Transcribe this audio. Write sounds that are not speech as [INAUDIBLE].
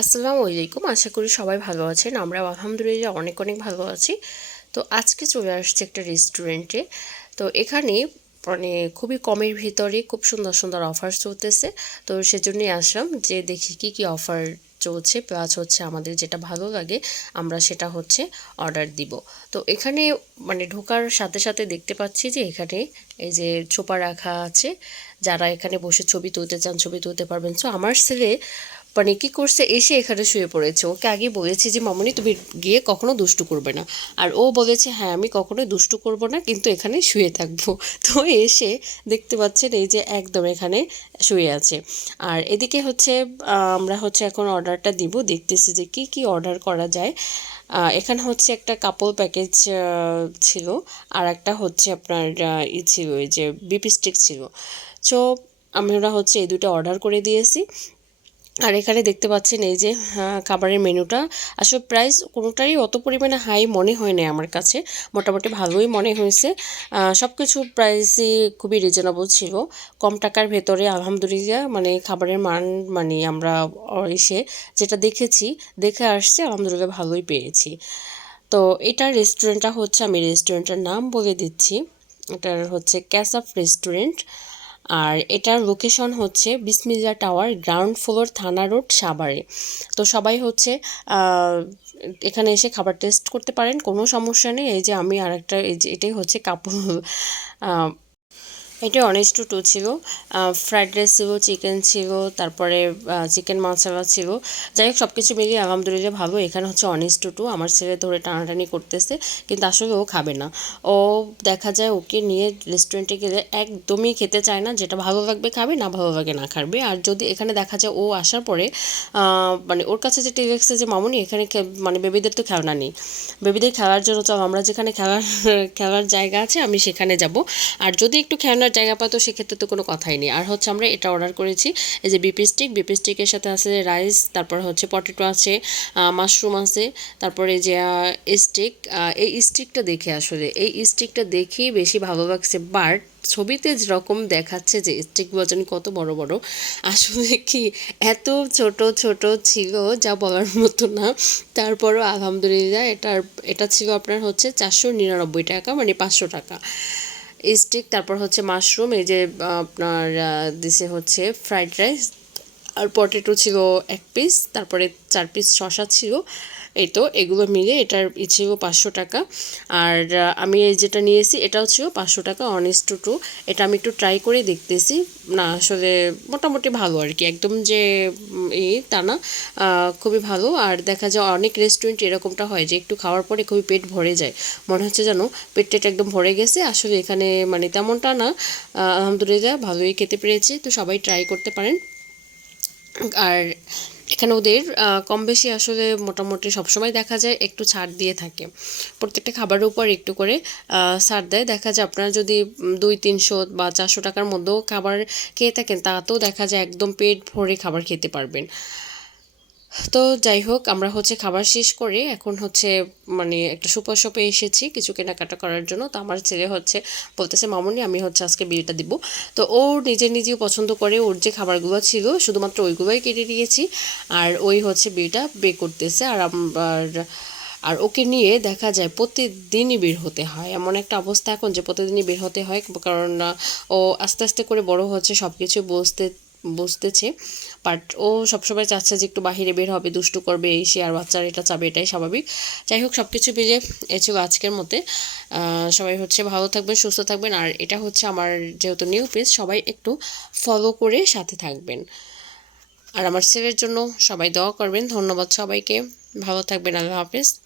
আসসালামু আলাইকুম। আশা করি সবাই ভালো আছেন। আমরা আলহামদুলিল্লাহ অনেক অনেক ভালো আছি। তো আজকে চলে আসছে একটা রেস্টুরেন্টে তো এখানে মানে খুবই কমের ভিতরে খুব সুন্দর সুন্দর অফার চলতেছে। তো সেজন্যই আসলাম যে দেখি কি কি অফার চলছে। প্লাস হচ্ছে আমাদের যেটা ভালো লাগে, আমরা সেটা হচ্ছে অর্ডার দিব। তো এখানে মানে ঢোকার সাথে সাথে দেখতে পাচ্ছি যে এখানে এই যে ছোপা রাখা আছে। যারা এখানে বসে ছবি তুলতে চান, ছবি তুলতে পারবেন। সো আমার ছেলে মানে কী করছে, এসে এখানে শুয়ে পড়েছে। ওকে আগে বলেছি যে, মামনি, তুমি গিয়ে কখনো দুষ্টু করবে না। আর ও বলেছে হ্যাঁ আমি কখনো দুষ্টু করব না, কিন্তু এখানে শুয়ে থাকব। [LAUGHS] তো এসে দেখতে পাচ্ছেন, এই যে একদম এখানে শুয়ে আছে। আর এদিকে হচ্ছে আমরা হচ্ছে এখন অর্ডারটা দিব, দেখতেছি যে কি কি অর্ডার করা যায়। এখানে হচ্ছে একটা কাপল প্যাকেজ ছিল, আর একটা হচ্ছে আপনার ই ছিল ওই যে বিপি স্টিক ছিল। সো আমরা হচ্ছে এই দুটো অর্ডার করে দিয়েছি। আর এখানে দেখতে পাচ্ছেন এই যে খাবারের মেনুটা। আসলে প্রাইস কোনোটারই অত পরিমাণে হাই মনে হয় না আমার কাছে। মোটামুটি ভালোই মনে হয়েছে। সব কিছু প্রাইসই খুবই রিজনেবল ছিল। কম টাকার ভেতরে আলহামদুলিল্লাহ মানে খাবারের মান মানে আমরা এসে যেটা দেখেছি, দেখে আসছে, আলহামদুলিল্লাহ ভালোই পেয়েছি। তো এটার রেস্টুরেন্টটা হচ্ছে, আমি রেস্টুরেন্টের নাম বলে দিচ্ছি। এটার হচ্ছে ক্যাসাফ রেস্টুরেন্ট আর এটার লোকেশন হচ্ছে বিসমিল্লা টাওয়ার গ্রাউন্ড ফ্লোর থানা রোড সাভারে। তো সবাই হচ্ছে এখানে এসে খাবার টেস্ট করতে পারেন, কোনো সমস্যা নেই। এই যে আমি আরেকটা, এই যে এটাই হচ্ছে কাপড় এটা অনেস্ট টু টু ছিল। ফ্রাইড রাইস ছিল চিকেন ছিল, তারপরে চিকেন মশলা ছিল। যাই হোক সব কিছু মিলিয়ে আলহামদুলিল্লাহ ভালো। এখানে হচ্ছে অনেস্ট টু টু আমার ছেলে ধরে টানাটানি করতেছে, কিন্তু আসলে ও খাবে না। ও দেখা যায় ওকে নিয়ে রেস্টুরেন্টে গেলে একদমই খেতে চায় না, যেটা ভালো লাগবে খাবে, না ভালো লাগে না খাবে। আর যদি এখানে দেখা যায় ও আসার পরে মানে ওর কাছে যে টেলেক্সে যে মামুনি, এখানে মানে বেবিদের তো খেলনা নেই। বেবিদের খেলার জন্য চল, আমরা যেখানে খেলার [LAUGHS] খেলার জায়গা আছে, আমি সেখানে যাব। আর যদি একটু খেলনার জায়গা পাতো সেক্ষেত্রে তো কোনো কথাই নেই। আর হচ্ছে আমরা এটা অর্ডার করেছি, এই যে বিপি স্টিক বিপি স্টিকের সাথে আছে রাইস তারপর হচ্ছে পটেটো আছে মাশরুম আছে, তারপরে যে স্টিক এই স্টিকটা দেখে আসলে, এই স্টিকটা দেখেই বেশি ভালো লাগছে। বাট ছবিতে যেরকম দেখাচ্ছে যে স্টিক যেন কত বড় বড়, আসলে কি এত ছোট ছোট ছিল যা বলার মতো না। তারপরও আলহামদুলিল্লাহ এটার, এটা ছিল আপনার হচ্ছে চারশো নিরানব্বই টাকা মানে পাঁচশো টাকা। স্টিক তারপর হচ্ছে মাশরুম এই যে আপনার দিছে হচ্ছে ফ্রাইড রাইস আর পটেটো ছিল এক পিস তারপরে চার পিস শশা ছিল এই তো এগুলো মিলে এটার ছিল পাঁচশো টাকা। আর আমি এই যেটা নিয়েছি এটাও ছিল পাঁচশো টাকা অনেস্ট টু টু এটা আমি একটু ট্রাই করে দেখতেছি। না আসলে মোটামুটি ভালো আর কি। একদম যে উম, ই তা না। খুবই ভালো। আর দেখা যায় অনেক রেস্টুরেন্ট এরকমটা হয় যে একটু খাওয়ার পরে খুবই পেট ভরে যায়। মনে হচ্ছে যেন পেট টেট একদম ভরে গেছে। আসলে এখানে মানে তেমনটা না। আলহামদুলিল্লাহ ভালোই খেতে পেরেছি। তো সবাই ট্রাই করতে পারেন। আর এখানে ওদের কম বেশি আসলে মোটামুটি সবসময় দেখা যায় একটু ছাড় দিয়ে থাকে। প্রত্যেকটা খাবারের উপর একটু করে ছাড় দেয়। দেখা যায় আপনারা যদি দুই তিনশো বা চারশো টাকার মধ্যেও খাবার খেয়ে থাকেন, তাতেও দেখা যায় একদম পেট ভরে খাবার খেতে পারবেন। তো যাই হোক, আমরা হচ্ছে খাবার শেষ করে এখন হচ্ছে মানে একটা সুপার শপে এসেছি কিছু কেনাকাটা করার জন্য। তো আমার ছেলে হচ্ছে বলতেছে, মামুনি, আমি হচ্ছে আজকে বিলটা দিব। তো ও নিজে নিজেও পছন্দ করে ওর যে খাবারগুলো ছিল, শুধুমাত্র ওইগুলোই কেটে দিয়েছি আর ওই হচ্ছে বিলটা পে করতেছে। আর আমার আর ওকে নিয়ে দেখা যায় প্রতিদিনই বের হতে হয়। এমন একটা অবস্থা এখন যে প্রতিদিনই বের হতে হয়, কারণ ও আস্তে আস্তে করে বড় হচ্ছে সব কিছু বুঝতে বুঝতেছে। বাট ও সবসময় চাচ্ছে যে একটু বাহিরে বের হবে, দুষ্টু করবে, এই সে আর বাচ্চারা এটা চাবে, এটাই স্বাভাবিক। যাই হোক সব কিছু মিলে এই আজকের মতে। সবাই হচ্ছে ভালো থাকবেন, সুস্থ থাকবেন। আর এটা হচ্ছে আমার যেহেতু নিউ পেজ সবাই একটু ফলো করে সাথে থাকবেন। আর আমার ছেলের জন্য সবাই দোয়া করবেন। ধন্যবাদ সবাইকে। ভালো থাকবেন। আল্লাহ হাফেজ।